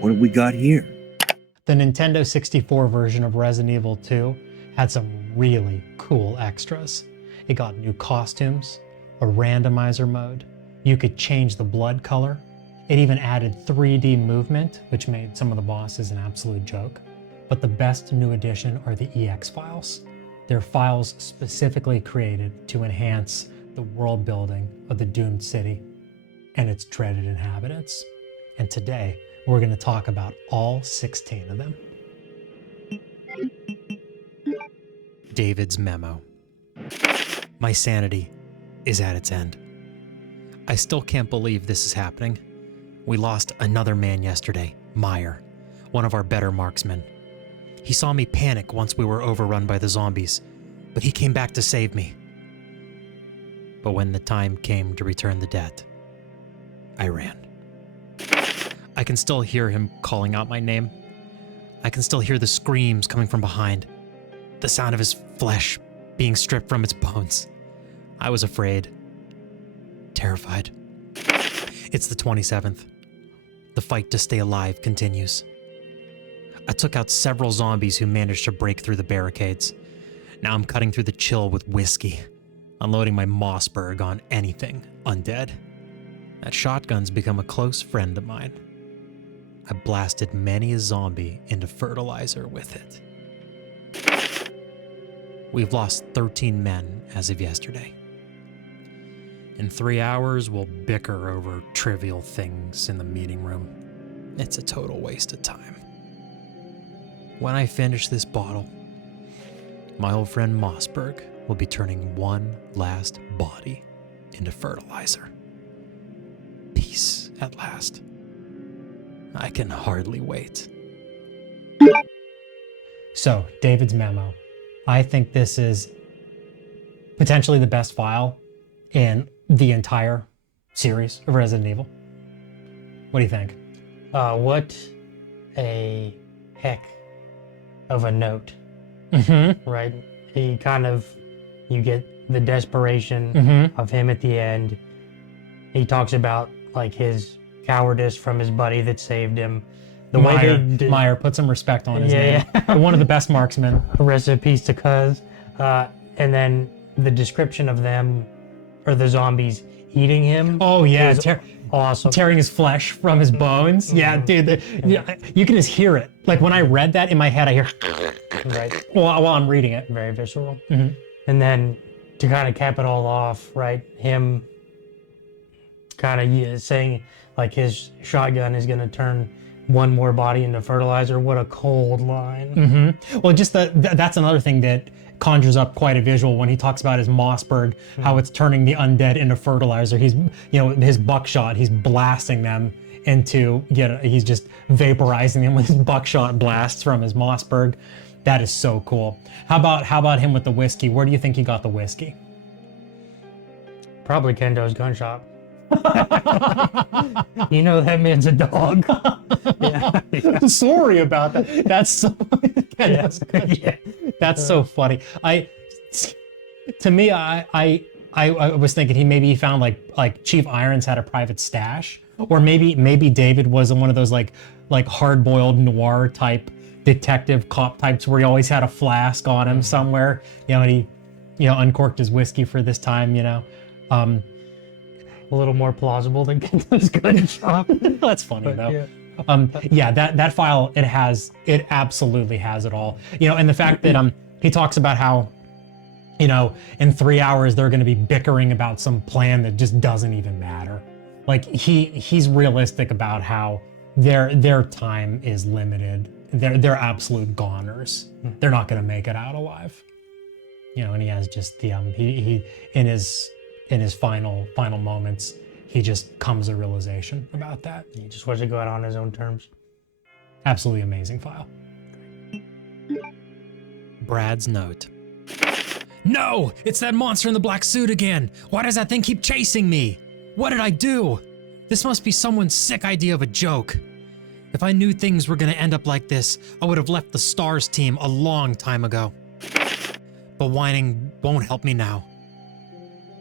What have we got here? The Nintendo 64 version of Resident Evil 2 had some really cool extras. It got new costumes, a randomizer mode, you could change the blood color. It even added 3D movement, which made some of the bosses an absolute joke. But the best new addition are the EX files. They're files specifically created to enhance the world building of the doomed city and its dreaded inhabitants. And today, we're going to talk about all 16 of them. David's memo. My sanity is at its end. I still can't believe this is happening. We lost another man yesterday, Meyer, one of our better marksmen. He saw me panic once we were overrun by the zombies, but he came back to save me. But when the time came to return the debt, I ran. I can still hear him calling out my name. I can still hear the screams coming from behind, the sound of his flesh being stripped from its bones. I was afraid, terrified. It's the 27th. The fight to stay alive continues. I took out several zombies who managed to break through the barricades. Now I'm cutting through the chill with whiskey, unloading my Mossberg on anything undead. That shotgun's become a close friend of mine. I blasted many a zombie into fertilizer with it. We've lost 13 men as of yesterday. In 3 hours, we'll bicker over trivial things in the meeting room. It's a total waste of time. When I finish this bottle, my old friend Mossberg will be turning one last body into fertilizer. Peace at last. I can hardly wait. So, David's memo. I think this is potentially the best file in the entire series of Resident Evil. What do you think? What a heck of a note. Mm-hmm. Right? You get the desperation Mm-hmm. of him at the end. He talks about like his cowardice from his buddy that saved him. The way they did, Meyer, put some respect on his name. Yeah. One of the best marksmen. rest in peace to Cuz. And then the description of them, or the zombies eating him. Oh yeah, is awesome. tearing his flesh from his bones. Yeah, dude, you can just hear it. Like when I read that in my head, I hear Right. while I'm reading it. Very visceral. Mhm. And then to kind of cap it all off, right? Him kind of saying like his shotgun is going to turn one more body into fertilizer. What a cold line. Mm-hmm. Well, just that's another thing that conjures up quite a visual when he talks about his Mossberg, how it's turning the undead into fertilizer. He's, his buckshot, he's blasting them into, he's just vaporizing them with his buckshot blasts from his Mossberg. That is so cool. How about him with the whiskey? Where do you think he got the whiskey? Probably Kendo's gun shop. That man's a dog. Yeah. Sorry about that. That's so. That's so funny. To me, I was thinking he found like Chief Irons had a private stash, or maybe David was in one of those like hard-boiled noir type detective cop types where he always had a flask on him somewhere, and he uncorked his whiskey for this time, A little more plausible than Kendo's gun shop. That's funny though. Yeah. That file, it absolutely has it all. And the fact that he talks about how, in 3 hours they're going to be bickering about some plan that just doesn't even matter. Like he's realistic about how their time is limited. They're absolute goners. They're not going to make it out alive. And he has just the he in his final moments, he just comes to realization about that. He just wants to go out on his own terms. Absolutely amazing file. Brad's note. No! It's that monster in the black suit again! Why does that thing keep chasing me? What did I do? This must be someone's sick idea of a joke. If I knew things were gonna end up like this, I would have left the STARS team a long time ago. But whining won't help me now.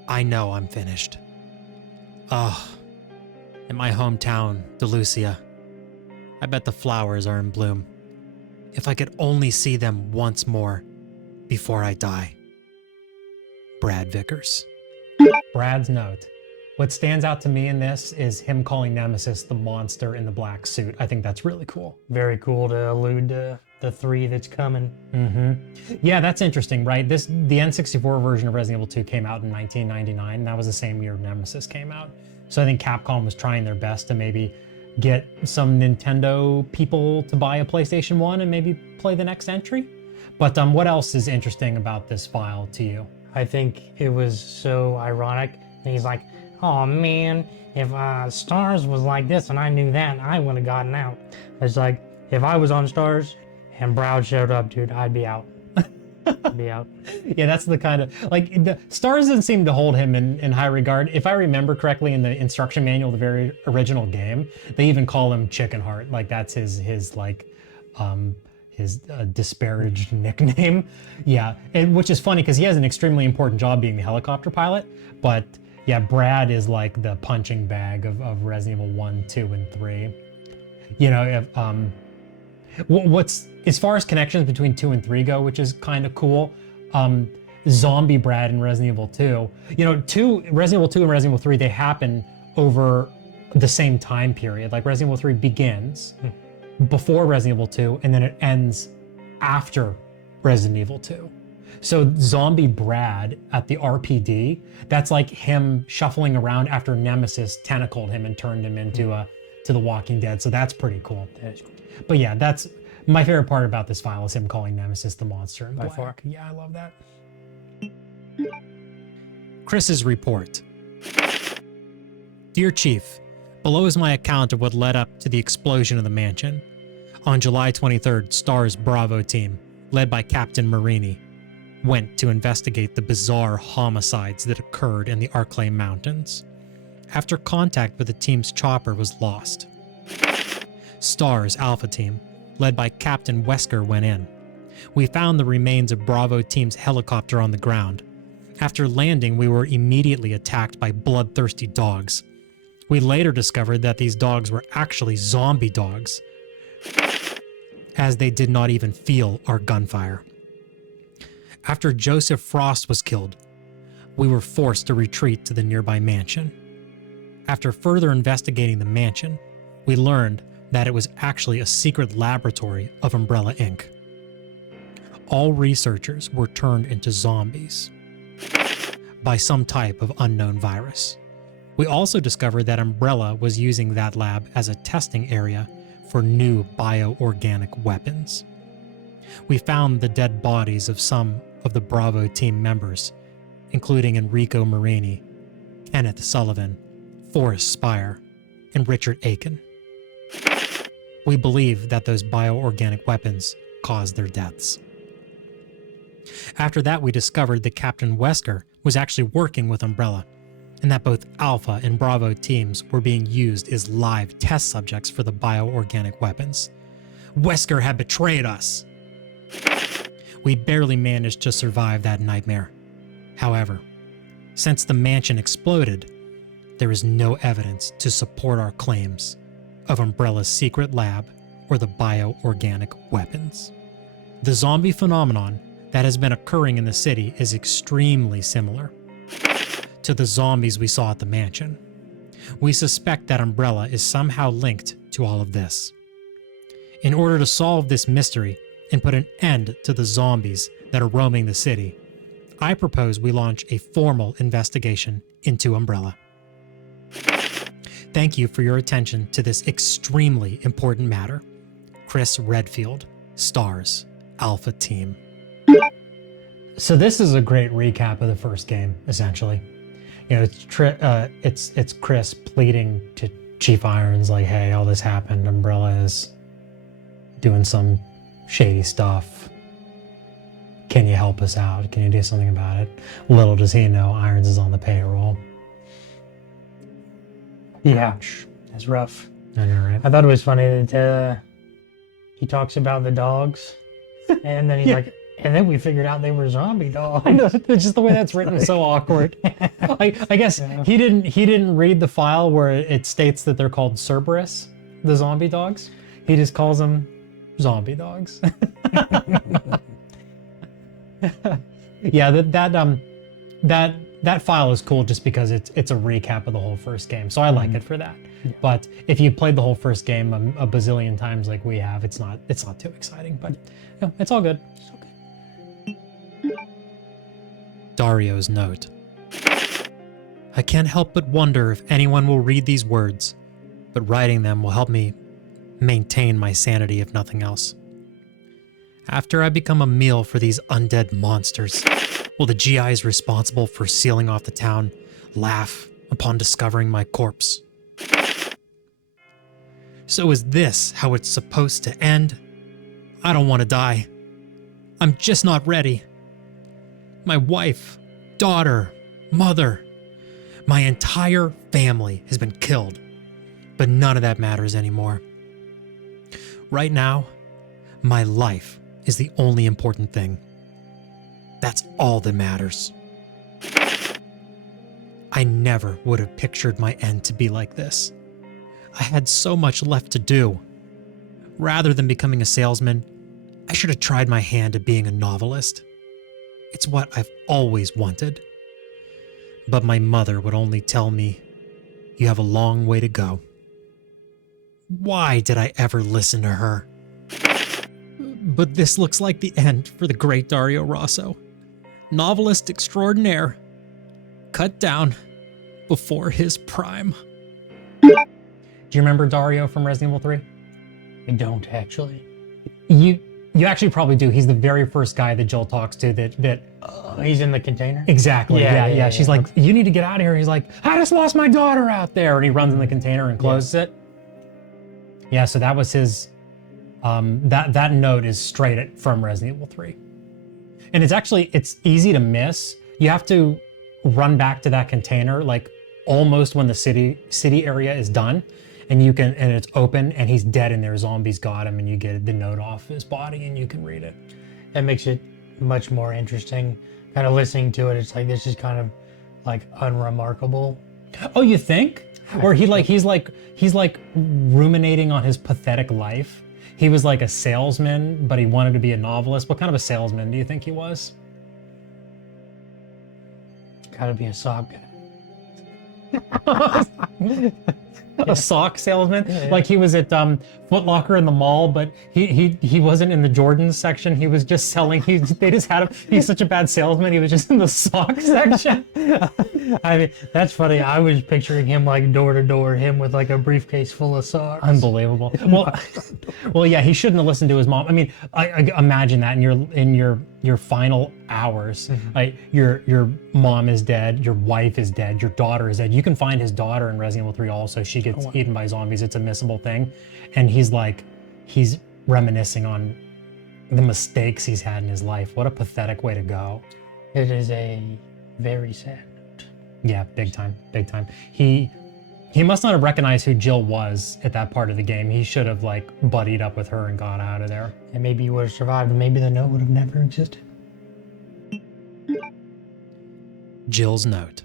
I know I'm finished. Oh, in my hometown, Delucia. I bet the flowers are in bloom. If I could only see them once more before I die. Brad Vickers. Brad's note. What stands out to me in this is him calling Nemesis the monster in the black suit. I think that's really cool. Very cool to allude to the 3 that's coming. Yeah, that's interesting, right? The N64 version of Resident Evil 2 came out in 1999, and that was the same year Nemesis came out. So I think Capcom was trying their best to maybe get some Nintendo people to buy a PlayStation 1 and maybe play the next entry. But what else is interesting about this file to you? I think it was so ironic. And he's like, oh man, if Stars was like this and I knew that, I would have gotten out. It's like, if I was on Stars and Browd showed up, dude, I'd be out. I'd be out. Yeah, that's the kind of, like, the Stars doesn't seem to hold him in high regard. If I remember correctly, in the instruction manual, the very original game, they even call him Chicken Heart. Like, that's his disparaged nickname. Yeah, which is funny because he has an extremely important job being the helicopter pilot. But yeah, Brad is like the punching bag of Resident Evil 1, 2, and 3. You know, what's, as far as connections between 2 and 3 go, which is kind of cool, Zombie Brad in Resident Evil 2, you know, Resident Evil 2 and Resident Evil 3, they happen over the same time period. Like, Resident Evil 3 begins before Resident Evil 2, and then it ends after Resident Evil 2. So Zombie Brad at the RPD, that's like him shuffling around after Nemesis tentacled him and turned him into to The Walking Dead. So that's pretty cool. That is cool. But yeah, that's my favorite part about this file, is him calling Nemesis the monster in By black. far. Yeah, I love that. Chris's report. Dear Chief, below is my account of what led up to the explosion of the mansion. On July 23rd, STAR's Bravo team, led by Captain Marini, went to investigate the bizarre homicides that occurred in the Arklay Mountains. After contact with the team's chopper was lost, STAR's Alpha team, led by Captain Wesker, went in. We found the remains of Bravo team's helicopter on the ground. After landing, we were immediately attacked by bloodthirsty dogs. We later discovered that these dogs were actually zombie dogs, as they did not even feel our gunfire. After Joseph Frost was killed, we were forced to retreat to the nearby mansion. After further investigating the mansion, we learned that it was actually a secret laboratory of Umbrella Inc. All researchers were turned into zombies by some type of unknown virus. We also discovered that Umbrella was using that lab as a testing area for new bioorganic weapons. We found the dead bodies of some of the Bravo team members, including Enrico Marini, Kenneth Sullivan, Forrest Spire, and Richard Aiken. We believe that those bioorganic weapons caused their deaths. After that, we discovered that Captain Wesker was actually working with Umbrella, and that both Alpha and Bravo teams were being used as live test subjects for the bioorganic weapons. Wesker had betrayed us. We barely managed to survive that nightmare. However, since the mansion exploded, there is no evidence to support our claims of Umbrella's secret lab or the bioorganic weapons. The zombie phenomenon that has been occurring in the city is extremely similar to the zombies we saw at the mansion. We suspect that Umbrella is somehow linked to all of this. In order to solve this mystery and put an end to the zombies that are roaming the city, I propose we launch a formal investigation into Umbrella. Thank you for your attention to this extremely important matter. Chris Redfield, STARS, Alpha Team. So this is a great recap of the first game, essentially. You know, it's Chris pleading to Chief Irons, like, hey, all this happened. Umbrella is doing some shady stuff. Can you help us out? Can you do something about it? Little does he know, Irons is on the payroll. Yeah, that's rough. I know, right? I thought it was funny that he talks about the dogs, and then he's like, And then we figured out they were zombie dogs. I know, it's just the way that's written is so awkward. I guess he didn't read the file where it states that they're called Cerberus, the zombie dogs. He just calls them zombie dogs. Yeah, that file is cool just because it's a recap of the whole first game, so I like it for that. Yeah. But if you played the whole first game a bazillion times like we have, it's not too exciting. But yeah, it's all good. It's okay. Dario's note. I can't help but wonder if anyone will read these words, but writing them will help me maintain my sanity if nothing else. After I become a meal for these undead monsters, will the GIs responsible for sealing off the town laugh upon discovering my corpse? So is this how it's supposed to end? I don't want to die. I'm just not ready. My wife, daughter, mother, my entire family has been killed, but none of that matters anymore. Right now, my life is the only important thing. That's all that matters. I never would have pictured my end to be like this. I had so much left to do. Rather than becoming a salesman, I should have tried my hand at being a novelist. It's what I've always wanted. But my mother would only tell me, "You have a long way to go." Why did I ever listen to her? But this looks like the end for the great Dario Rosso. Novelist extraordinaire, cut down before his prime. Do you remember Dario from Resident Evil 3? I don't actually. You actually probably do. He's the very first guy that Jill talks to that he's in the container? Exactly. Yeah. She's like, "You need to get out of here." He's like, "I just lost my daughter out there." And he runs in the container and closes it. Yeah, so that was his that note is straight from Resident Evil 3. And it's easy to miss. You have to run back to that container like almost when the city area is done. And it's open and he's dead and their zombies got him and you get the note off his body and you can read it. That makes it much more interesting. Kind of listening to it, it's like this is kind of like unremarkable. Oh, you think? Or he's like ruminating on his pathetic life. He was like a salesman, but he wanted to be a novelist. What kind of a salesman do you think he was? Gotta be a sock guy. A sock salesman, like he was at Foot Locker in the mall, but he wasn't in the Jordans section. He was just selling. They just had him. He's such a bad salesman. He was just in the sock section. I mean, that's funny. I was picturing him like door to door, him with like a briefcase full of socks. Unbelievable. Well, yeah, he shouldn't have listened to his mom. I mean, I imagine that in your final hours, like your mom is dead, your wife is dead, your daughter is dead. You can find his daughter in Resident Evil 3 also. She gets eaten by zombies. It's a missable thing. And he's reminiscing on the mistakes he's had in his life. What a pathetic way to go. It is a very sad note. Yeah, big time. He must not have recognized who Jill was at that part of the game. He should have like buddied up with her and got out of there. And maybe he would have survived, and maybe the note would have never existed. Jill's note.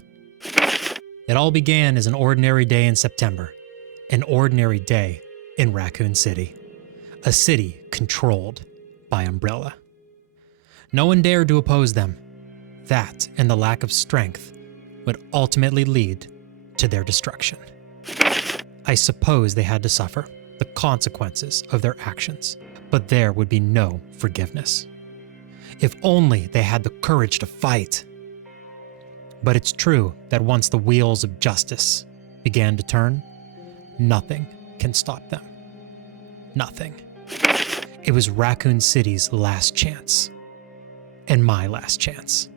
It all began as an ordinary day in September. An ordinary day in Raccoon City. A city controlled by Umbrella. No one dared to oppose them. That and the lack of strength would ultimately lead to their destruction. I suppose they had to suffer the consequences of their actions, but there would be no forgiveness. If only they had the courage to fight. But it's true that once the wheels of justice began to turn, nothing can stop them. Nothing. It was Raccoon City's last chance. And my last chance.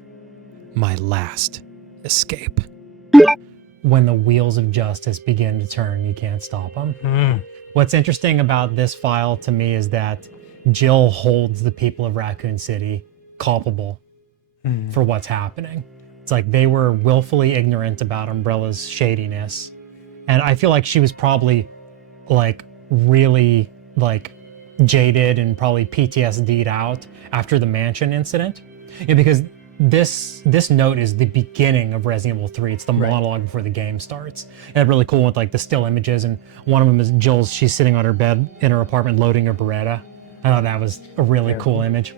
My last escape. When the wheels of justice begin to turn, you can't stop them. What's interesting about this file to me is that Jill holds the people of Raccoon City culpable for what's happening. It's like they were willfully ignorant about Umbrella's shadiness. And I feel like she was probably like really like jaded and probably PTSD'd out after the mansion incident. Yeah, because this note is the beginning of Resident Evil 3. It's the monologue before the game starts. And really cool with like the still images, and one of them is Jill's. She's sitting on her bed in her apartment loading her Beretta. I thought that was a really cool image.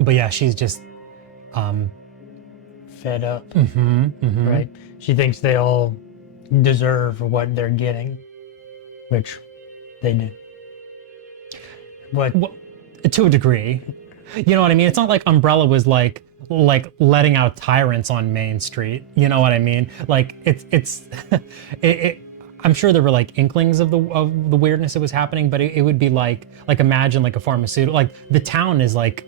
But yeah, she's just fed up. Right? She thinks they all deserve what they're getting, which they do. But well, to a degree. You know what I mean? It's not like Umbrella was like letting out tyrants on Main Street. You know what I mean? Like I'm sure there were like inklings of the weirdness that was happening, but it would be like imagine like a pharmaceutical, like the town is like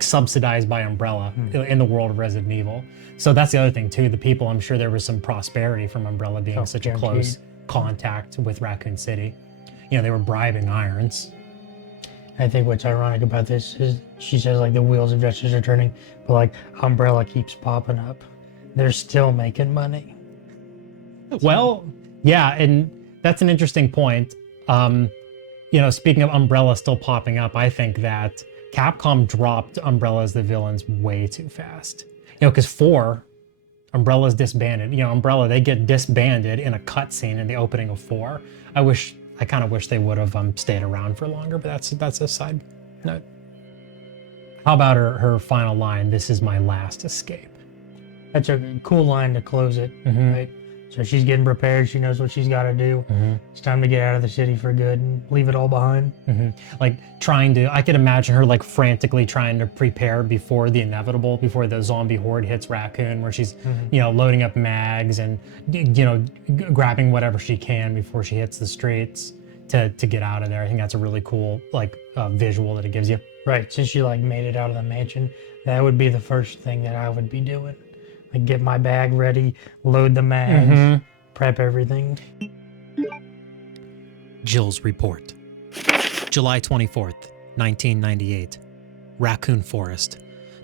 subsidized by Umbrella in the world of Resident Evil. So that's the other thing too. The people, I'm sure there was some prosperity from Umbrella being such a close contact with Raccoon City. You know, they were bribing Irons. I think what's ironic about this is she says like the wheels of justice are turning, but like Umbrella keeps popping up. They're still making money. Well, yeah, and that's an interesting point. You know, speaking of Umbrella still popping up, I think that Capcom dropped Umbrella as the villains way too fast. You know, because 4, Umbrella's disbanded. You know, Umbrella, they get disbanded in a cutscene in the opening of 4. I kind of wish they would have stayed around for longer, but that's a side note. How about her final line, "This is my last escape"? That's a cool line to close it, right? So she's getting prepared. She knows what she's got to do. It's time to get out of the city for good and leave it all behind. Like I could imagine her like frantically trying to prepare before the inevitable, before the zombie horde hits Raccoon, where she's, you know, loading up mags and, you know, grabbing whatever she can before she hits the streets to get out of there. I think that's a really cool like visual that it gives you. Right, since she like made it out of the mansion, that would be the first thing that I would be doing. Like get my bag ready, load the mags, prep everything. Jill's report. July 24th, 1998. Raccoon Forest.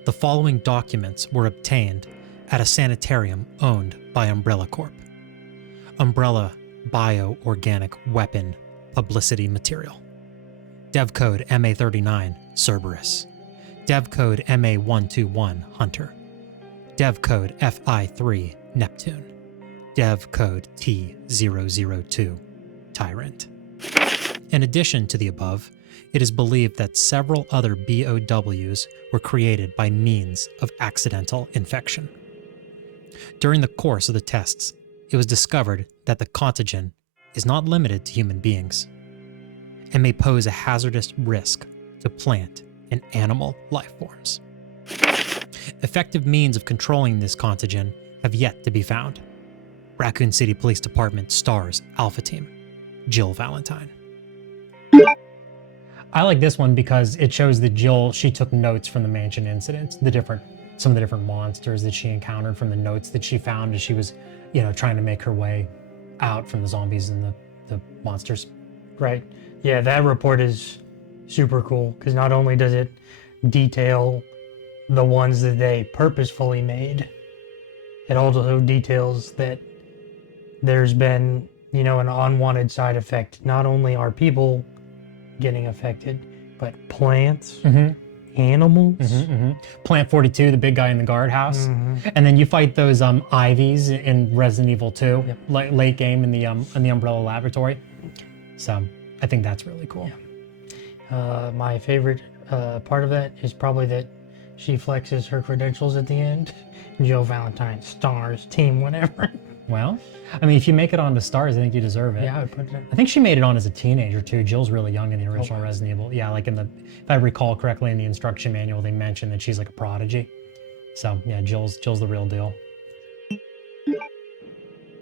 The following documents were obtained at a sanitarium owned by Umbrella Corp. Umbrella Bioorganic Weapon Publicity Material. Dev code MA39 Cerberus. Dev code MA121 Hunter. Dev code FI3 Neptune. Dev code T002 Tyrant. In addition to the above, it is believed that several other BOWs were created by means of accidental infection. During the course of the tests, it was discovered that the contagion is not limited to human beings and may pose a hazardous risk to plant and animal life forms. Effective means of controlling this contagion have yet to be found. Raccoon City Police Department stars Alpha Team, Jill Valentine. I like this one because it shows that Jill, she took notes from the mansion incident, some of the different monsters that she encountered from the notes that she found as she was, you know, trying to make her way out from the zombies and the monsters. Right. Yeah, that report is super cool because not only does it detail the ones that they purposefully made, it also details that there's been, you know, an unwanted side effect. Not only are people getting affected, but plants, animals. Plant 42, the big guy in the guardhouse. And then you fight those Ivies in Resident Evil 2, late game in the Umbrella Laboratory. So I think that's really cool. My favorite part of that is probably that she flexes her credentials at the end. Jill Valentine, stars, team, whatever. Well, I mean, if you make it onto stars, I think you deserve it. Yeah, I would put it in. I think she made it on as a teenager too. Jill's really young in the original Resident Evil. Yeah, like if I recall correctly in the instruction manual, they mentioned that she's like a prodigy. So yeah, Jill's the real deal.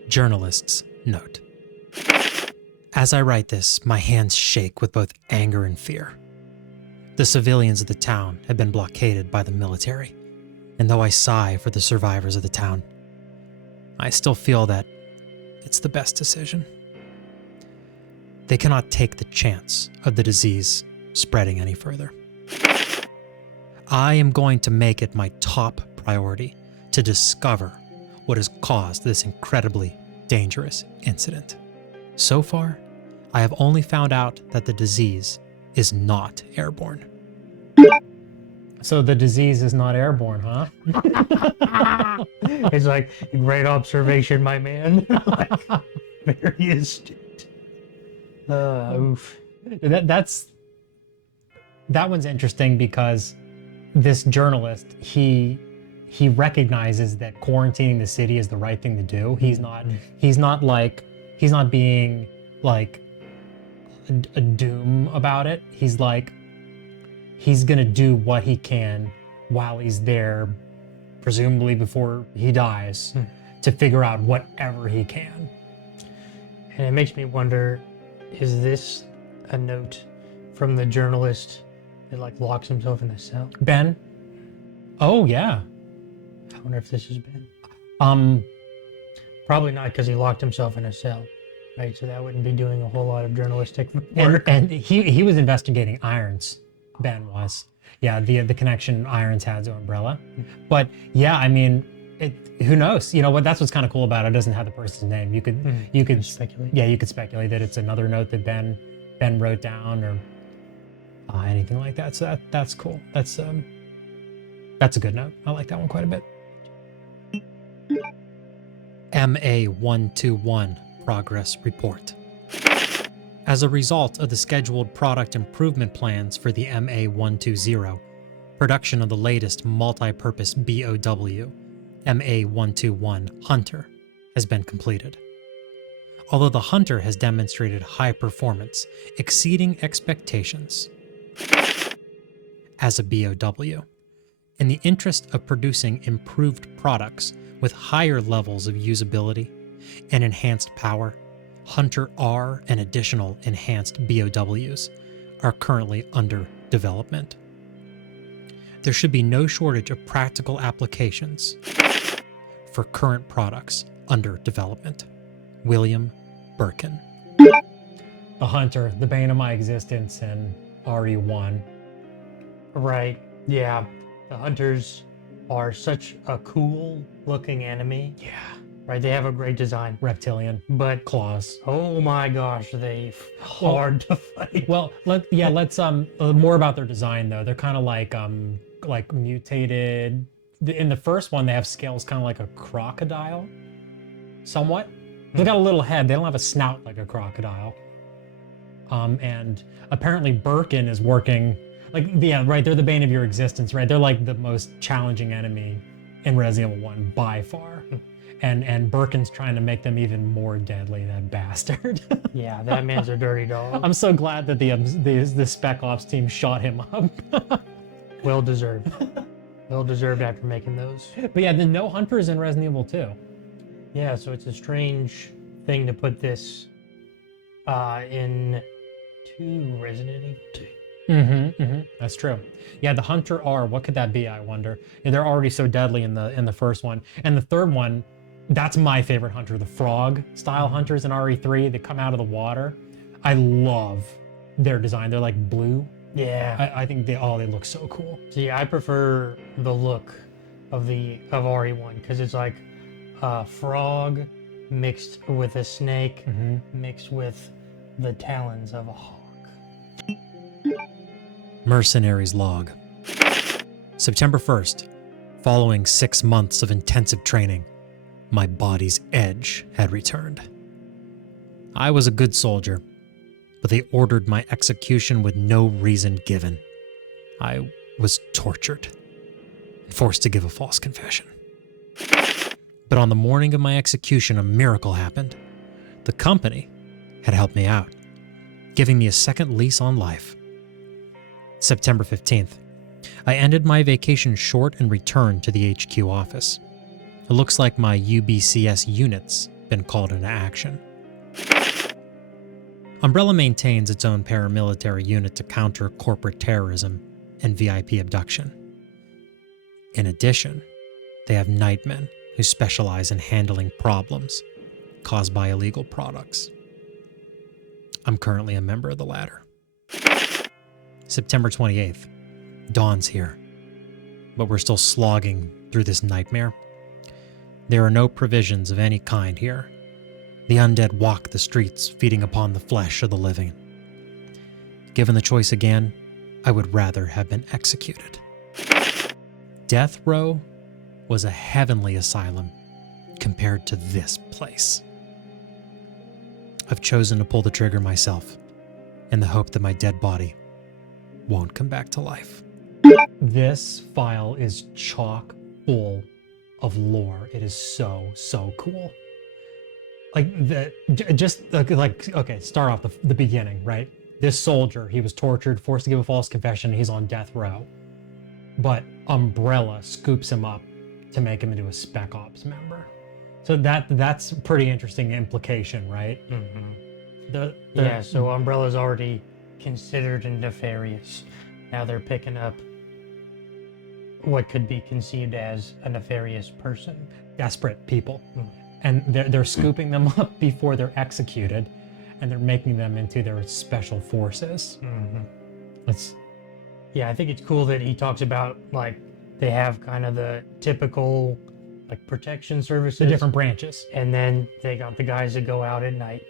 Journalist's note. As I write this, my hands shake with both anger and fear. The civilians of the town have been blockaded by the military, and though I sigh for the survivors of the town, I still feel that it's the best decision. They cannot take the chance of the disease spreading any further. I am going to make it my top priority to discover what has caused this incredibly dangerous incident. So far, I have only found out that the disease is not airborne. So the disease is not airborne, huh? It's like, great observation, my man. Like, very astute. Oof. That one's interesting because this journalist, he recognizes that quarantining the city is the right thing to do. He's not being like a doom about it. He's like, he's gonna do what he can while he's there, presumably before he dies, to figure out whatever he can. And it makes me wonder, is this a note from the journalist that like locks himself in a cell? Ben? Oh yeah. I wonder if this is Ben. Probably not, because he locked himself in a cell, right? So that wouldn't be doing a whole lot of journalistic work. And he was investigating Irons. Ben was. Yeah, the connection Irons had to Umbrella. But yeah, I mean, who knows? You know what? That's what's kind of cool about it. It doesn't have the person's name. You could speculate. Yeah, you could speculate that it's another note that Ben wrote down or anything like that. So that's cool. That's a good note. I like that one quite a bit. MA121 Progress Report. As a result of the scheduled product improvement plans for the MA120, production of the latest multi-purpose BOW, MA121 Hunter, has been completed. Although the Hunter has demonstrated high performance, exceeding expectations. As a BOW, in the interest of producing improved products with higher levels of usability and enhanced power, Hunter R and additional enhanced BOWs are currently under development. There should be no shortage of practical applications for current products under development. William Birkin. The Hunter, the bane of my existence in RE1. Right. Yeah. The Hunters are such a cool looking enemy. Yeah. Right. They have a great design. Reptilian. But Claws. oh my gosh, they hard to fight. Well, let's more about their design though. They're kind of like mutated. In the first one, they have scales kind of like a crocodile, somewhat. They got a little head. They don't have a snout like a crocodile. And apparently Birkin is working right. They're the bane of your existence, right? They're like the most challenging enemy in Resident Evil 1 by far. And Birkin's trying to make them even more deadly, that bastard. Yeah, that man's a dirty dog. I'm so glad that the Spec Ops team shot him up. Well deserved. Well deserved after making those. But yeah, the no Hunters in Resident Evil 2. Yeah, so it's a strange thing to put this in 2 Resident Evil 2. That's true. Yeah, the Hunter R, what could that be, I wonder? Yeah, they're already so deadly in the first one. And the third one, that's my favorite Hunter, the frog style Hunters in RE3 that come out of the water. I love their design. They're like blue. Yeah. I think they look so cool. See, I prefer the look of RE1 because it's like a frog mixed with a snake, mixed with the talons of a hawk. Mercenaries Log. September 1st, following 6 months of intensive training, my body's edge had returned. I was a good soldier, but they ordered my execution with no reason given. I was tortured and forced to give a false confession. But on the morning of my execution, a miracle happened. The company had helped me out, giving me a second lease on life. September 15th, I ended my vacation short and returned to the HQ office. It looks like my UBCS unit's been called into action. Umbrella maintains its own paramilitary unit to counter corporate terrorism and VIP abduction. In addition, they have nightmen who specialize in handling problems caused by illegal products. I'm currently a member of the latter. September 28th. Dawn's here, but we're still slogging through this nightmare. There are no provisions of any kind here. The undead walk the streets, feeding upon the flesh of the living. Given the choice again, I would rather have been executed. Death Row was a heavenly asylum compared to this place. I've chosen to pull the trigger myself in the hope that my dead body won't come back to life. This file is chock full of lore. It is so cool. Okay, start off the beginning, right? This soldier, he was tortured, forced to give a false confession, he's on death row. But Umbrella scoops him up to make him into a Spec Ops member. So that's a pretty interesting implication, right? Yeah, so Umbrella's already considered nefarious. Now they're picking up what could be conceived as a nefarious person. Desperate people. And they're scooping them up before they're executed, and they're making them into their special forces. Yeah, I think it's cool that he talks about, like, they have kind of the typical, like, protection services. The different branches. And then they got the guys that go out at night.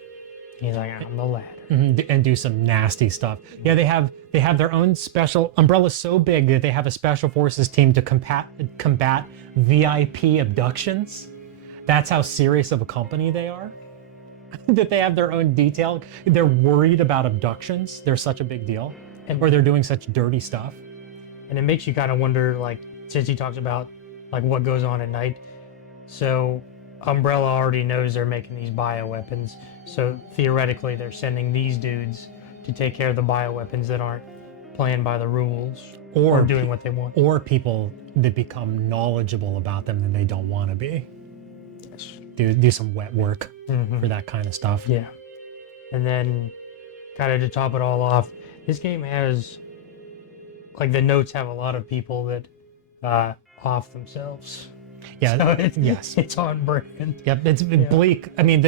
He's like, I'm the ladder. And do some nasty stuff. Yeah, they have their own special. Umbrella's so big that they have a special forces team to combat VIP abductions. That's how serious of a company they are. That they have their own detail. They're worried about abductions. They're such a big deal. Or they're doing such dirty stuff. And it makes you kind of wonder, like, since he talks about, like, what goes on at night. So Umbrella already knows they're making these bioweapons. So theoretically, they're sending these dudes to take care of the bioweapons that aren't playing by the rules or doing what they want. Or people that become knowledgeable about them and they don't want to be. Do some wet work for that kind of stuff. Yeah. And then, kind of to top it all off, this game has, like, the notes have a lot of people that off themselves. Yeah. So it's on brand. Yep. It's bleak. I mean,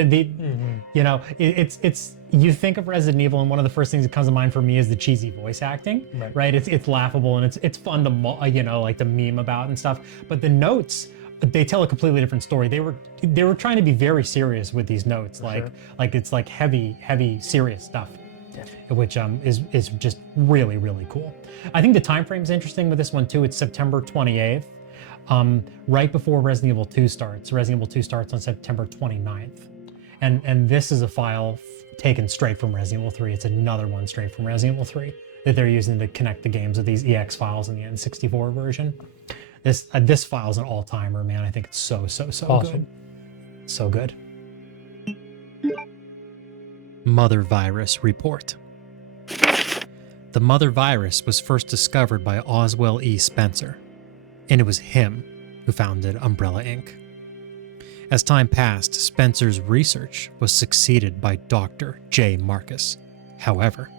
you know, it's you think of Resident Evil, and one of the first things that comes to mind for me is the cheesy voice acting. Right. It's laughable and it's fun to like to meme about and stuff. But the notes, they tell a completely different story. They were trying to be very serious with these notes, like it's like heavy serious stuff. Which is just really cool. I think the time frame is interesting with this one too. It's September 28th, right before Resident Evil 2 starts. Resident Evil 2 starts on September 29th, and this is a file taken straight from Resident Evil 3. It's another one straight from Resident Evil 3 that they're using to connect the games with these EX files in the N64 version. This file is an all-timer, man. I think it's so awesome. Good, so good. Mother Virus Report. The Mother Virus was first discovered by Oswell E. Spencer, and it was him who founded Umbrella Inc. As time passed, Spencer's research was succeeded by Dr. J. Marcus. However,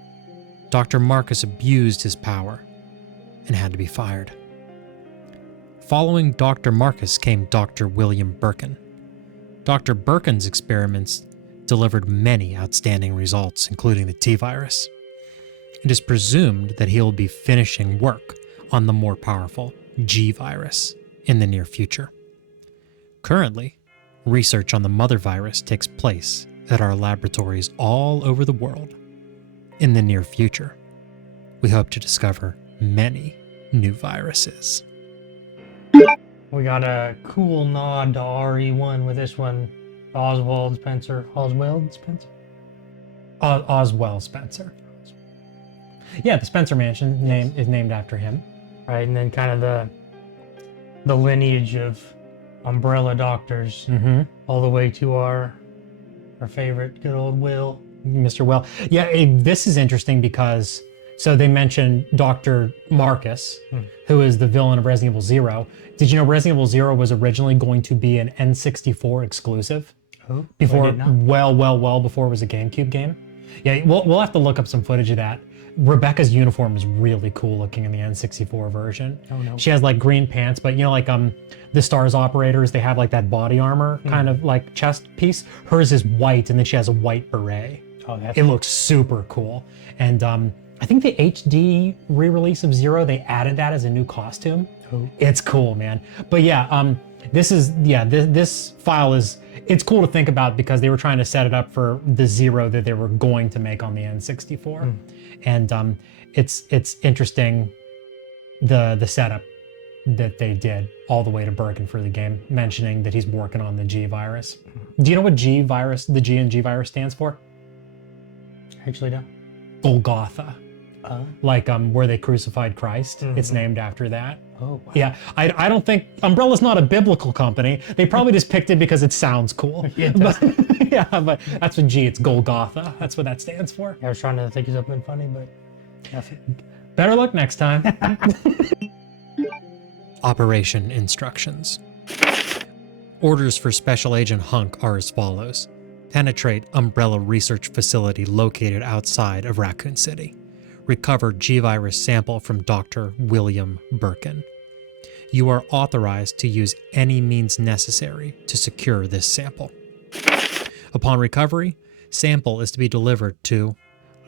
Dr. Marcus abused his power and had to be fired. Following Dr. Marcus came Dr. William Birkin. Dr. Birkin's experiments delivered many outstanding results, including the T-virus. It is presumed that he'll be finishing work on the more powerful G-virus in the near future. Currently, research on the mother virus takes place at our laboratories all over the world. In the near future, we hope to discover many new viruses. We got a cool nod to RE1 with this one. Oswald Spencer. Yeah, the Spencer Mansion is named after him. Right, and then kind of the lineage of Umbrella doctors all the way to our favorite good old Will. Mr. Will. Yeah, this is interesting because, so they mentioned Dr. Marcus, who is the villain of Resident Evil 0. Did you know Resident Evil 0 was originally going to be an N64 exclusive? Oh, before, well before it was a GameCube game. Yeah, we'll have to look up some footage of that. Rebecca's uniform is really cool looking in the N64 version. Oh no. She has like green pants, but you know, like the STARS operators, they have like that body armor kind of like chest piece. Hers is white, and then she has a white beret. Oh, it looks super cool. And I think the HD re-release of Zero, they added that as a new costume. Oh. It's cool, man. But yeah, this file is, it's cool to think about because they were trying to set it up for the Zero that they were going to make on the N64. And it's interesting the setup that they did all the way to Birkin for the game, mentioning that he's working on the G virus. Do you know what the G in G virus stands for? Actually, no. Golgotha. Like where they crucified Christ. It's named after that. Oh, wow. Yeah, I don't think Umbrella's not a biblical company. They probably just picked it because it sounds cool. It does. But that's what G. It's Golgotha. That's what that stands for. I was trying to think of something funny, but nothing. Better luck next time. Operation instructions. Orders for Special Agent Hunk are as follows. Penetrate Umbrella Research Facility located outside of Raccoon City. Recover G-Virus sample from Dr. William Birkin. You are authorized to use any means necessary to secure this sample. Upon recovery, sample is to be delivered to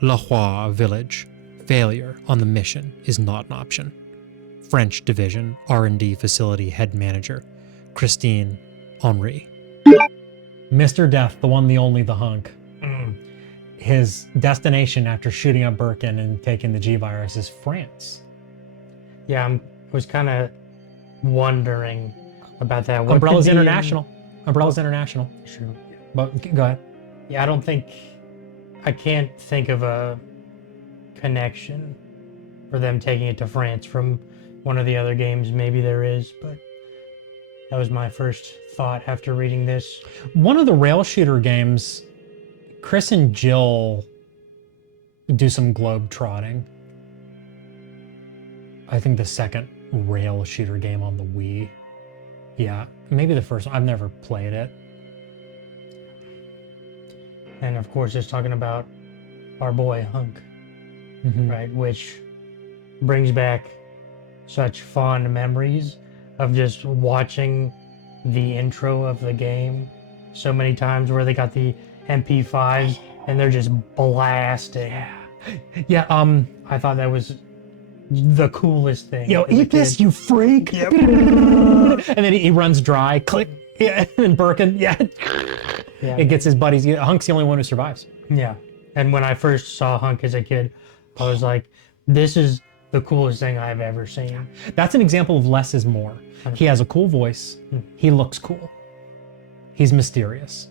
La Hua Village. Failure on the mission is not an option. French Division R&D Facility Head Manager, Christine Henry. Mr. Death, the one, the only, the hunk. His destination after shooting up Birkin and taking the G-Virus is France. Yeah, I was kind of wondering about that. What Umbrella's could be international. Umbrella's international. Sure. But go ahead. Yeah, I can't think of a connection for them taking it to France from one of the other games. Maybe there is, but that was my first thought after reading this. One of the rail shooter games, Chris and Jill do some globe trotting. I think the second rail shooter game on the Wii. Yeah, maybe the first one. I've never played it. And of course, it's talking about our boy Hunk, right? Which brings back such fond memories of just watching the intro of the game so many times where they got the MP5s and they're just blasting. Yeah, I thought that was the coolest thing. Yo, as a eat this, kid. you freak! Yep. And then he runs dry, click, yeah, and Birkin, yeah. It gets his buddies. Hunk's the only one who survives. Yeah. And when I first saw Hunk as a kid, I was like, this is the coolest thing I've ever seen. That's an example of less is more. He has a cool voice. He looks cool. He's mysterious.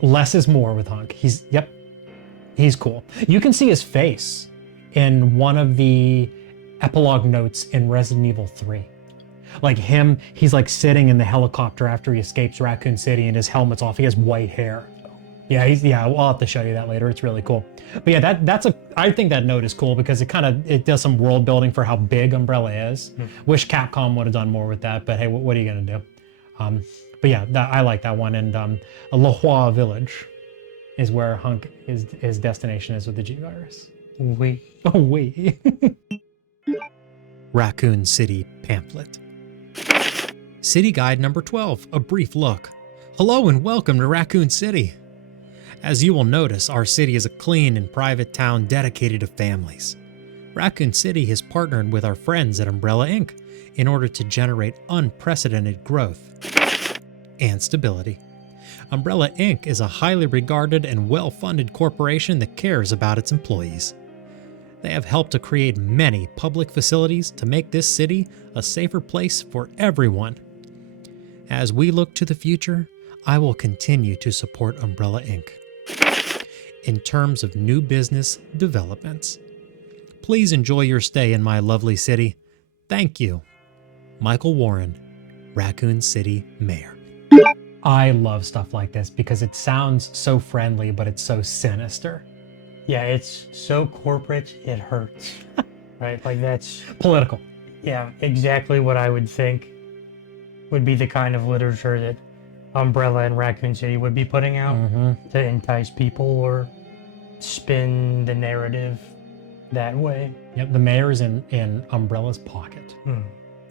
Less is more with Hunk. He's cool. You can see his face in one of the epilogue notes in Resident Evil 3. Like him, he's like sitting in the helicopter after he escapes Raccoon City and his helmet's off. He has white hair. Yeah, I'll have to show you that later. It's really cool. But yeah, I think that note is cool because it does some world building for how big Umbrella is. Wish Capcom would have done more with that, but hey, what are you gonna do? But yeah, I like that one. And La Hua Village is where Hunk his destination is with the G-Virus. We. Raccoon City Pamphlet. City Guide number 12, a brief look. Hello and welcome to Raccoon City. As you will notice, our city is a clean and private town dedicated to families. Raccoon City has partnered with our friends at Umbrella Inc. in order to generate unprecedented growth and stability. Umbrella Inc. is a highly regarded and well-funded corporation that cares about its employees. They have helped to create many public facilities to make this city a safer place for everyone. As we look to the future, I will continue to support Umbrella Inc. in terms of new business developments. Please enjoy your stay in my lovely city. Thank you. Michael Warren, Raccoon City Mayor. I love stuff like this because it sounds so friendly, but it's so sinister. Yeah, it's so corporate, it hurts. Right? Like that's Political. Yeah, exactly what I would think would be the kind of literature that Umbrella and Raccoon City would be putting out to entice people or spin the narrative that way. Yep, the mayor's in Umbrella's pocket.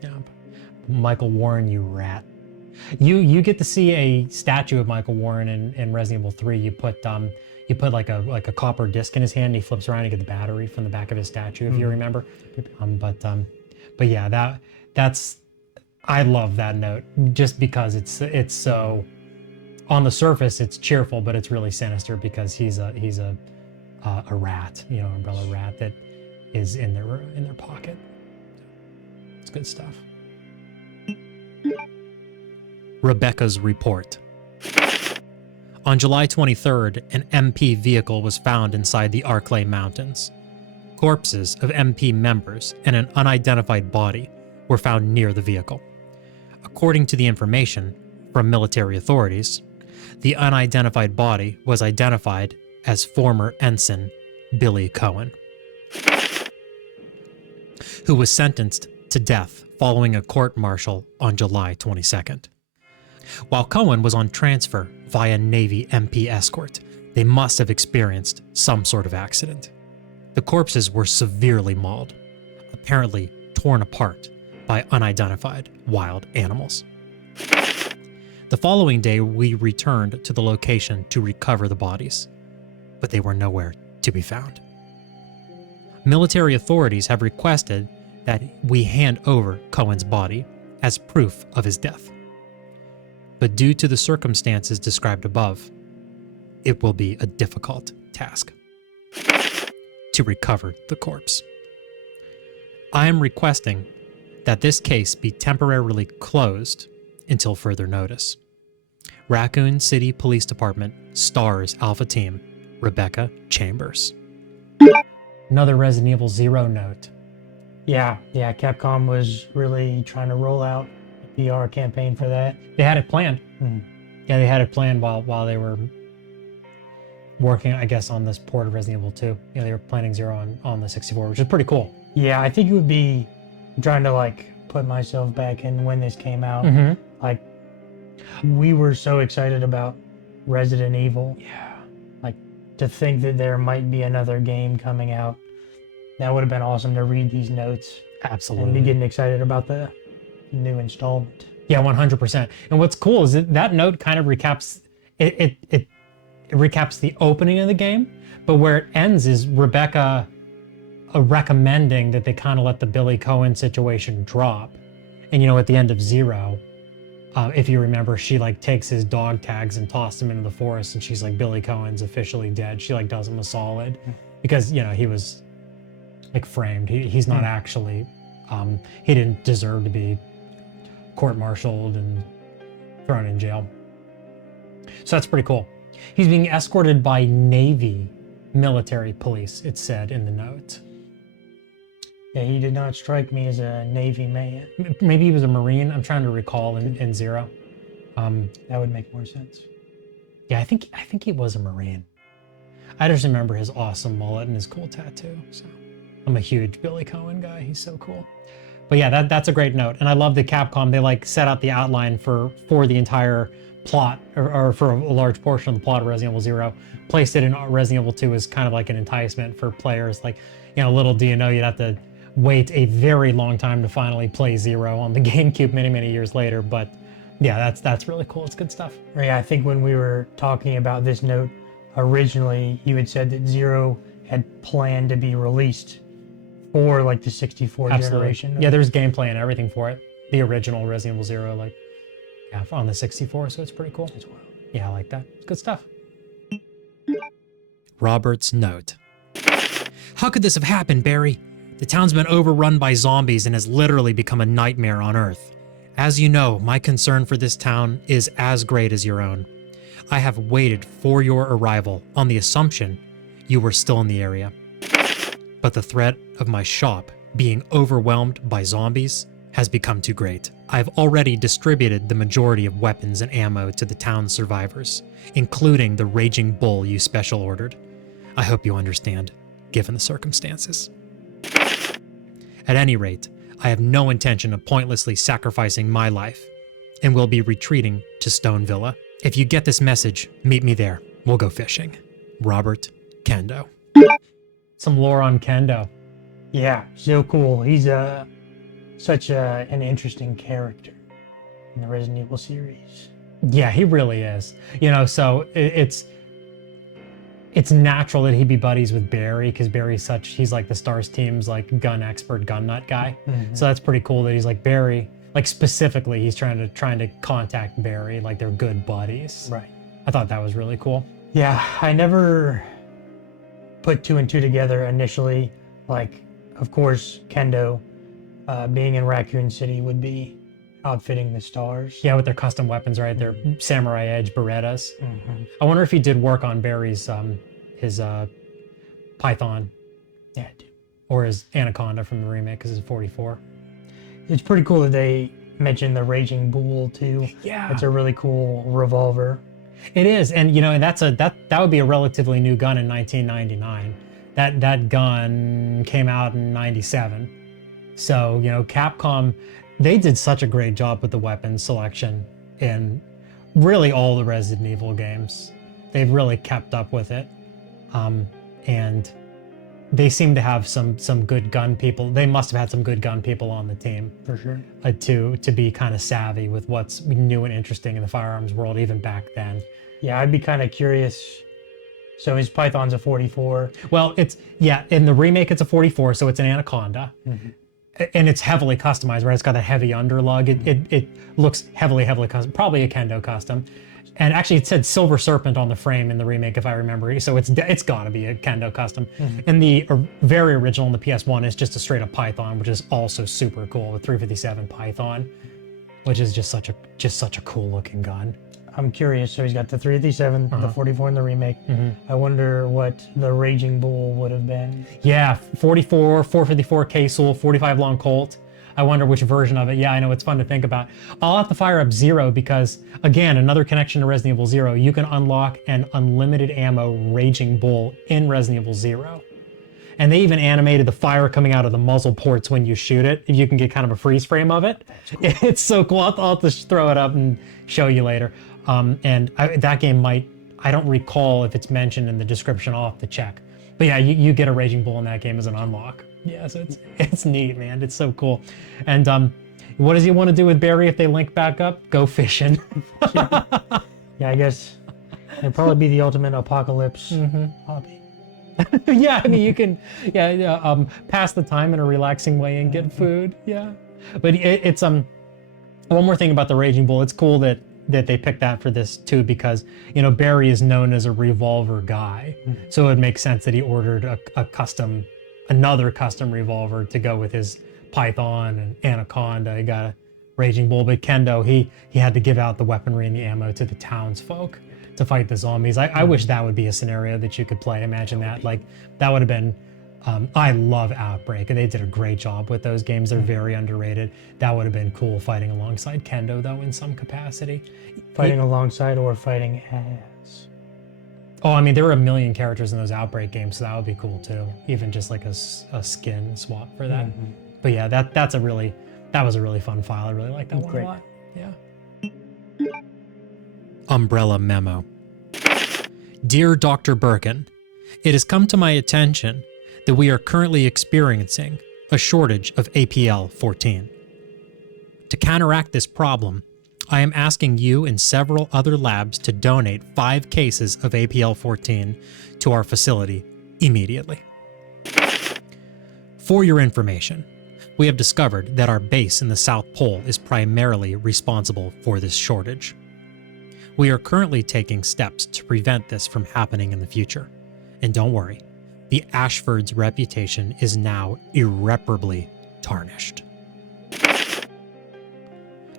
Yep. Michael Warren, you rat. You get to see a statue of Michael Warren in Resident Evil 3. You put like a copper disc in his hand and he flips around and you get the battery from the back of his statue, if you remember. But yeah, that's I love that note just because it's so on the surface it's cheerful, but it's really sinister because he's a a rat, umbrella rat that is in their pocket. It's good stuff. Rebecca's report. On July 23rd, an MP vehicle was found inside the Arklay Mountains. Corpses of MP members and an unidentified body were found near the vehicle. According to the information from military authorities, the unidentified body was identified as former ensign Billy Cohen, who was sentenced to death following a court-martial on July 22nd. While Cohen was on transfer via Navy MP escort, they must have experienced some sort of accident. The corpses were severely mauled, apparently torn apart by unidentified wild animals. The following day, we returned to the location to recover the bodies, but they were nowhere to be found. Military authorities have requested that we hand over Cohen's body as proof of his death. But due to the circumstances described above, it will be a difficult task to recover the corpse. I am requesting that this case be temporarily closed until further notice. Raccoon City Police Department stars Alpha Team, Rebecca Chambers. Another Resident Evil 0 note. Yeah, Capcom was really trying to roll out a PR campaign for that. They had it planned. Mm. Yeah, they had it planned while they were working, I guess, on this port of Resident Evil 2. They were planning 0 on the 64, which is pretty cool. Yeah, I think it would be, I'm trying to put myself back in when this came out. Mm-hmm. We were so excited about Resident Evil. Yeah. To think that there might be another game coming out. That would have been awesome to read these notes. Absolutely. And be getting excited about the new installment. Yeah, 100%. And what's cool is that note kind of recaps it recaps the opening of the game, but where it ends is Rebecca recommending that they kind of let the Billy Cohen situation drop. And at the end of 0, if you remember, she takes his dog tags and tosses him into the forest, and she's like, Billy Cohen's officially dead. She does him a solid because he was framed. He's not actually he didn't deserve to be court-martialed and thrown in jail. So that's pretty cool. He's being escorted by Navy military police, it said in the note. Yeah, he did not strike me as a Navy man. Maybe he was a Marine. I'm trying to recall in 0. That would make more sense. Yeah, I think he was a Marine. I just remember his awesome mullet and his cool tattoo. So I'm a huge Billy Cohen guy. He's so cool. But yeah, that's a great note. And I love the Capcom. They set out the outline for the entire plot or for a large portion of the plot of Resident Evil 0. Placed it in Resident Evil 2 as kind of an enticement for players. Little do you know, you'd have to wait a very long time to finally play 0 on the GameCube many years later. But yeah, that's really cool. It's good stuff. Yeah, I think when we were talking about this note originally, you had said that 0 had planned to be released for the 64 generation. Yeah, there's gameplay and everything for it. The original Resident Evil 0, on the 64, so it's pretty cool. As well. Yeah, I like that. It's good stuff. Robert's note. How could this have happened, Barry? The town's been overrun by zombies and has literally become a nightmare on Earth. As you know, my concern for this town is as great as your own. I have waited for your arrival on the assumption you were still in the area. But the threat of my shop being overwhelmed by zombies has become too great. I've already distributed the majority of weapons and ammo to the town's survivors, including the raging bull you special ordered. I hope you understand, given the circumstances. At any rate, I have no intention of pointlessly sacrificing my life, and will be retreating to Stone Villa. If you get this message, meet me there. We'll go fishing. Robert Kendo. Some lore on Kendo. Yeah, so cool. He's such an interesting character in the Resident Evil series. Yeah, he really is. So it's natural that he'd be buddies with Barry, because he's the STARS team's gun expert, gun nut guy. Mm-hmm. So that's pretty cool that he's Barry, specifically he's trying to contact Barry, they're good buddies. Right. I thought that was really cool. Yeah, I never put two and two together initially. Like, of course, Kendo, being in Raccoon City, would be outfitting the stars. Yeah, with their custom weapons, right? Their Samurai Edge Berettas. I wonder if he did work on Barry's his Python Yeah, dude. or his Anaconda from the remake, because it's 44. It's pretty cool that they mentioned the Raging Bull too. Yeah, It's a really cool revolver. it is, and and that would be a relatively new gun in 1999. That gun came out in 97. So Capcom, they did such a great job with the weapon selection in really all the Resident Evil games. They've really kept up with it, and they seem to have some good gun people. They must have had some good gun people on the team For sure. to be kind of savvy with what's new and interesting in the firearms world even back then. Yeah, I'd be kind of curious. So his Python's a 44. Well, in the remake it's a 44, so it's an Anaconda. And it's heavily customized, right? It's got that heavy underlug. It looks heavily custom, probably a Kendo custom. And actually, it said Silver Serpent on the frame in the remake, if I remember. So it's got to be a Kendo custom. And the very original in the PS1 is just a straight up Python, which is also super cool, with 357 Python, which is just such a cool looking gun. I'm curious. So he's got the 357, the 44 in the remake. I wonder what the Raging Bull would have been. Yeah, 44, 454 K-Soul, 45 long Colt. I wonder which version of it. Yeah, I know, it's fun to think about. I'll have to fire up Zero because, again, another connection to Resident Evil Zero. You can unlock an unlimited ammo Raging Bull in Resident Evil Zero. And they even animated the fire coming out of the muzzle ports when you shoot it. You can get kind of a freeze frame of it. Cool. It's so cool. I'll have to throw it up and show you later. That game I don't recall if it's mentioned in the description. I'll have to check. But yeah, you get a Raging Bull in that game as an unlock. Yeah, so it's neat, man. It's so cool. And what does he want to do with Barry if they link back up? Go fishing. Yeah, I guess it'd probably be the ultimate apocalypse hobby. Yeah, I mean, you can pass the time in a relaxing way and get food. Yeah, but it's one more thing about the Raging Bull. It's cool that they picked that for this too, because Barry is known as a revolver guy, so it makes sense that he ordered another custom revolver to go with his Python and Anaconda. He got a Raging Bull, but Kendo, he had to give out the weaponry and the ammo to the townsfolk to fight the zombies. I wish that would be a scenario that you could play. Imagine that. Like, that would have been I love Outbreak, and they did a great job with those games. They're very underrated. That would have been cool, fighting alongside Kendo, though, in some capacity. Fighting alongside or fighting as? Oh, I mean, there were a million characters in those Outbreak games, so that would be cool, too. Even just like a skin swap for that. But yeah, that was a really fun file. I really like that one a lot. Yeah. Umbrella Memo. Dear Dr. Birkin, it has come to my attention that we are currently experiencing a shortage of APL-14. To counteract this problem, I am asking you and several other labs to donate 5 cases of APL-14 to our facility immediately. For your information, we have discovered that our base in the South Pole is primarily responsible for this shortage. We are currently taking steps to prevent this from happening in the future. And don't worry, the Ashford's reputation is now irreparably tarnished.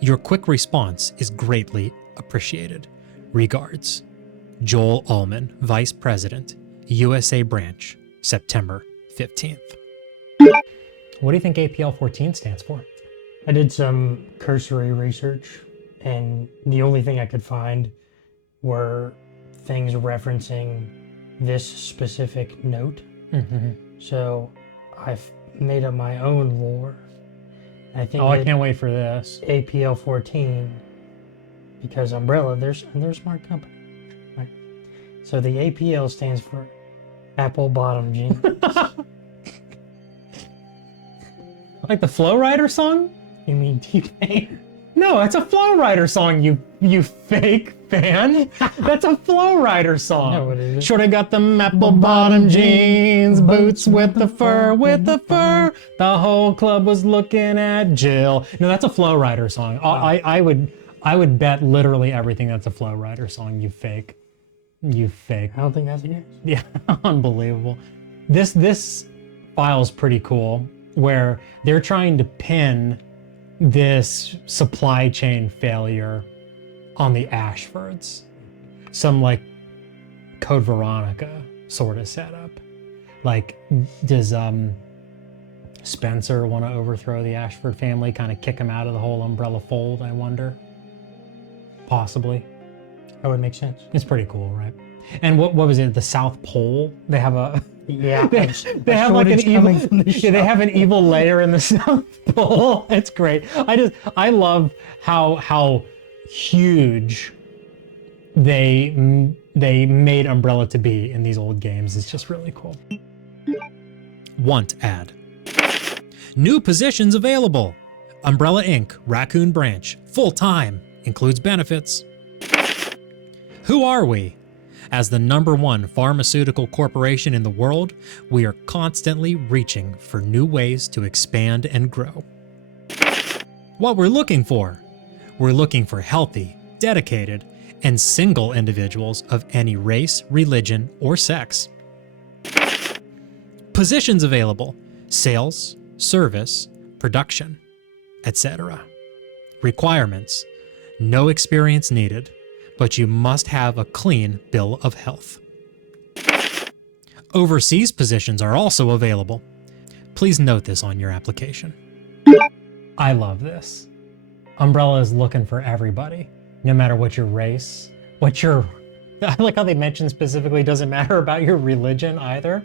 Your quick response is greatly appreciated. Regards, Joel Ullman, Vice President, USA Branch, September 15th. What do you think APL-14 stands for? I did some cursory research, and the only thing I could find were things referencing this specific note. So I've made up my own lore. I think I can't wait for this. APL-14, because Umbrella, they're a smart company. Right? So the APL stands for Apple Bottom Jeans. Like the Flow Rider song? You mean T-Pain? No, it's a Flow Rider song, you fake fan. That's a Flow Rider song. No, it isn't. Shorty got them apple bottom jeans, boots with the fur, The whole club was looking at Jill. No, that's a Flow Rider song. I would bet literally everything that's a Flow Rider song, you fake. You fake. I don't think that's the case. Yeah, unbelievable. This file is pretty cool, where they're trying to pin this supply chain failure on the Ashfords. Some like Code Veronica sort of setup. Like, does Spencer want to overthrow the Ashford family, kind of kick him out of the whole Umbrella fold, I wonder? Possibly. That would make sense. It's pretty cool, right? And what was it? The South Pole? They have a Yeah, they have like an evil they have an evil layer in the South Pole. It's great. I love how huge they made Umbrella to be in these old games. It's just really cool. Want ad. New positions available. Umbrella Inc. Raccoon Branch. Full time. Includes benefits. Who are we? As the #1 pharmaceutical corporation in the world, we are constantly reaching for new ways to expand and grow. What we're looking for? We're looking for healthy, dedicated, and single individuals of any race, religion, or sex. Positions available: sales, service, production, etc. Requirements: no experience needed, but you must have a clean bill of health. Overseas positions are also available. Please note this on your application. I love this. Umbrella is looking for everybody, no matter what your race, I like how they mention specifically it doesn't matter about your religion either.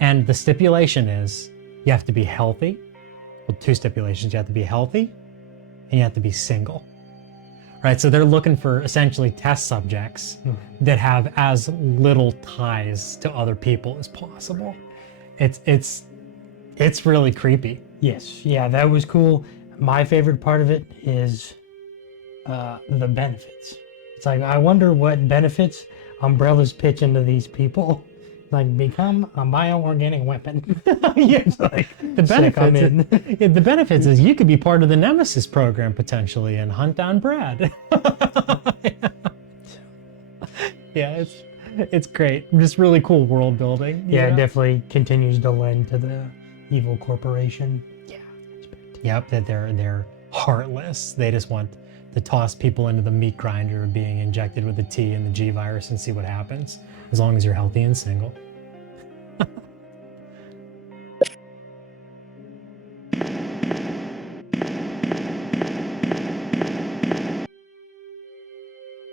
And the stipulation is you have to be healthy. Well, 2 stipulations. You have to be healthy and you have to be single. Right, so they're looking for essentially test subjects that have as little ties to other people as possible. It's really creepy. Yes, yeah, that was cool. My favorite part of it is the benefits. It's like, I wonder what benefits Umbrella's pitching to these people. Like, become a bioorganic weapon. Yes, like the benefits. The benefits is you could be part of the Nemesis program potentially and hunt down Brad. Yeah, it's great. Just really cool world building. Yeah, it definitely continues to lend to the evil corporation. Yeah. Yep, that they're heartless. They just want to toss people into the meat grinder of being injected with the T and the G virus and see what happens, as long as you're healthy and single.